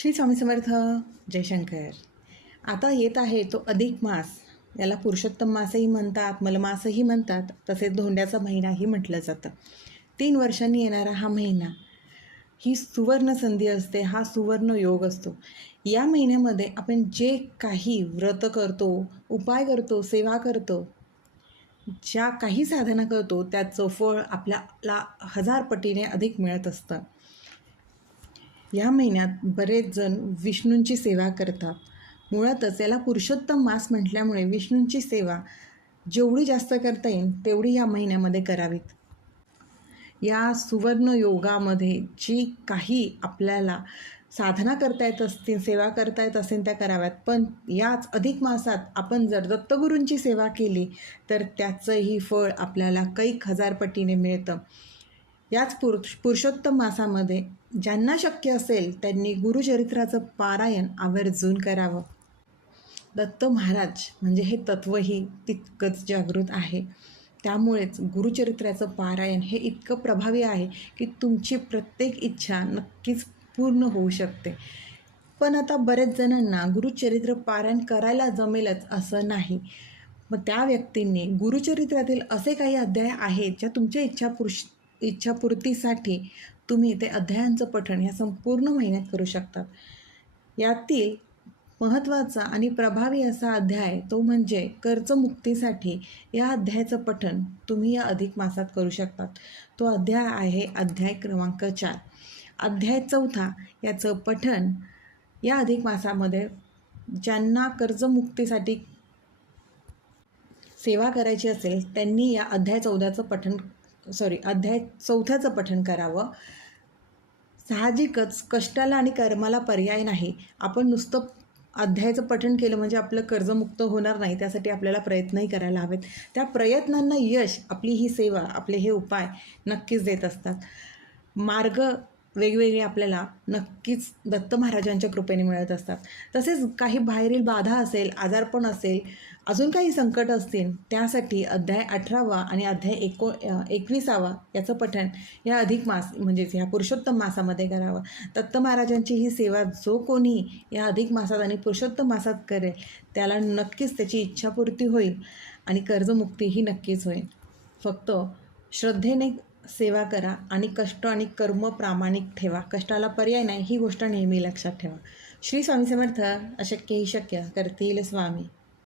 श्री स्वामी समर्थ. जयशंकर. आता येत आहे तो अधिक मास. याला पुरुषोत्तम मासही म्हणतात, मलमासही म्हणतात, तसेच धोंड्याचा महिनाही म्हटलं जातं. 3 वर्षांनी येणारा हा महिना ही सुवर्ण संधी असते, हा सुवर्ण योग असतो. या महिन्यामध्ये आपण जे काही व्रत करतो, उपाय करतो, सेवा करतो, ज्या काही साधना करतो त्याचं फळ आपल्याला 1000 पटीने अधिक मिळत असतं. या महिन्यात बरेच जण विष्णूंची सेवा करतात. मुळातच याला पुरुषोत्तम मास म्हटल्यामुळे विष्णूंची सेवा जेवढी जास्त करता येईल तेवढी या महिन्यामध्ये करावीत. या सुवर्ण योगामध्ये जी काही आपल्याला साधना करता येत असतील, सेवा करता येत असेल त्या कराव्यात. पण याच अधिक मासात आपण जर दत्तगुरूंची सेवा केली तर त्याचंही फळ आपल्याला कैक 1000 पटीने मिळतं. याच पुरुषोत्तम मासामध्ये ज्यांना शक्य असेल त्यांनी गुरुचरित्राचं पारायण आवर्जून करावं. दत्त महाराज म्हणजे हे तत्त्वही तितकंच जागृत आहे. त्यामुळेच गुरुचरित्राचं पारायण हे इतकं प्रभावी आहे की तुमची प्रत्येक इच्छा नक्कीच पूर्ण होऊ शकते. पण आता बरेच जणांना गुरुचरित्र पारायण करायला जमेलच असं नाही. मग त्या व्यक्तींनी गुरुचरित्रातील असे काही अध्याय आहेत ज्या तुमच्या इच्छापूर्तीसाठी तुम्ही ते अध्यायांचं पठण या संपूर्ण महिन्यात करू शकतात. यातील महत्त्वाचा आणि प्रभावी असा अध्याय तो म्हणजे कर्जमुक्तीसाठी या अध्यायाचं पठण तुम्ही या अधिक मासात करू शकतात. तो अध्याय आहे अध्याय क्रमांक 4. अध्याय 4 याचं पठण या अधिक मासामध्ये ज्यांना कर्जमुक्तीसाठी सेवा करायची असेल त्यांनी या अध्याय 4चं पठण करावं. साहजिकच कष्टाला आणि कर्माला पर्याय नाही. आपण नुसतं अध्यायाचं पठण केलं म्हणजे आपलं कर्जमुक्त होणार नाही. त्यासाठी आपल्याला प्रयत्नही करायला हवेत. त्या प्रयत्नांना यश आपली ही सेवा, आपले हे उपाय नक्कीच देत असतात. मार्ग वेगवेगळे आपल्याला नक्कीच दत्त महाराजांच्या कृपेने मिळत असतात. तसेच काही बाहेरील बाधा असेल, आजारपण असेल, अजून काही संकट असतील त्यासाठी अध्याय 18 आणि अध्याय 21 याचं पठण या अधिक मास म्हणजेच ह्या पुरुषोत्तम मासामध्ये करावं. दत्त महाराजांची ही सेवा जो कोणी या अधिक मासात आणि पुरुषोत्तम मासात करेल त्याला नक्कीच त्याची इच्छापूर्ती होईल आणि कर्जमुक्तीही नक्कीच होईल. फक्त श्रद्धेने सेवा करा आणि कष्ट आणि कर्म प्रामाणिक ठेवा. कष्टाला पर्याय नाही ही गोष्ट नेहमी लक्षात ठेवा. श्री स्वामी समर्थ. अशक्य ही शक्य करतील स्वामी.